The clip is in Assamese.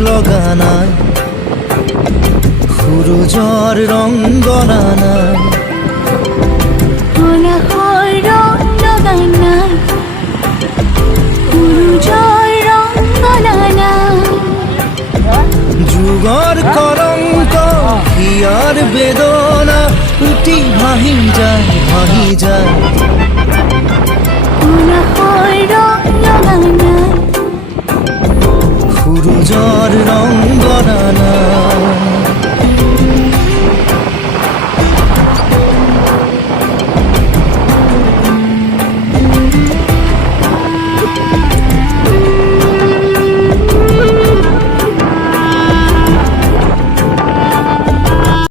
লগানাই সূৰুজৰ ৰংগনানাই আকাশৰ ৰং লগা নাই সূৰুজৰ ৰং নাই যুগৰ কলংক হিয়াৰ বেদনা উটি ভাহি যায় আকাশৰ ৰং লগা নাই সূৰুজৰ ৰংগনানাই